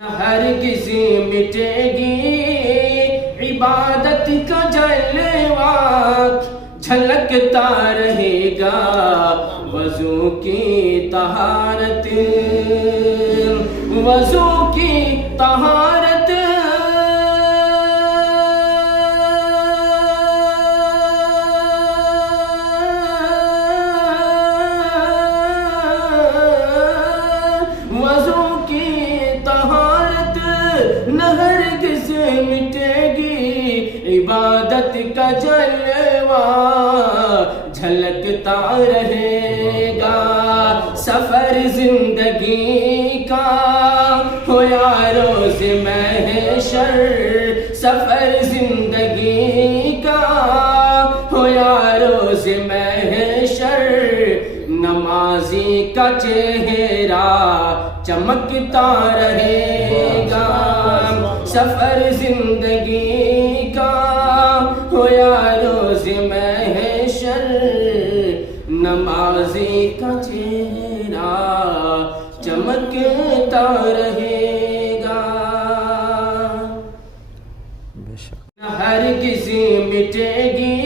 ہرگز مٹے گی عبادت کا جلوہ، جھلکتا رہے گا وضو کی طہارت، وضو کی طہارت۔ وضو کی طہارت نہ ہرگز مٹے گی، عبادت کا جلوہ جھلکتا رہے گا۔ سفر زندگی کا ہو یا روز محشر، سفر زندگی کا ہو یا روز محشر، نمازی کا چہرہ چمکتا رہے گا۔ سفر زندگی کا ہو یا روز محشر، نمازی کا چہرہ چمکتا رہے گا۔ ہرگز مٹے گی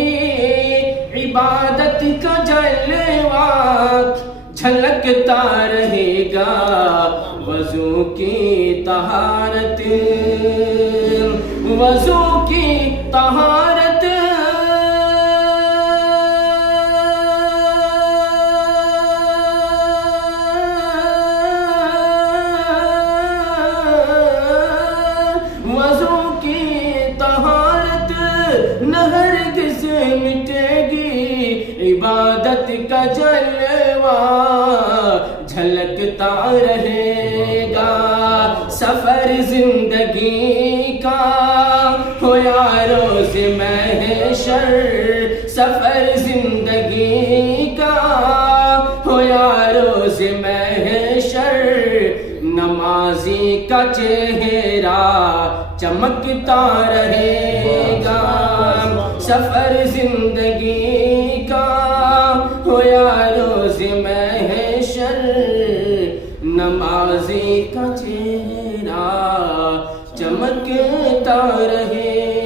عبادت کا جلوہ، جھلکتا رہے گا وضو کی طہارت، وضو کی طہارت۔ وضو کی طہارت نہ ہرگز مٹے گی، عبادت کا جلوہ جھلکتا رہے گا۔ سفر زندگی کا ہو یا روز محشر، سفر زندگی کا ہو یا روز محشر، نمازی کا چہرہ چمکتا رہے گا۔ سفر زندگی کا ہو یا روز محشر، نمازی کا چہرہ چمکتا رہے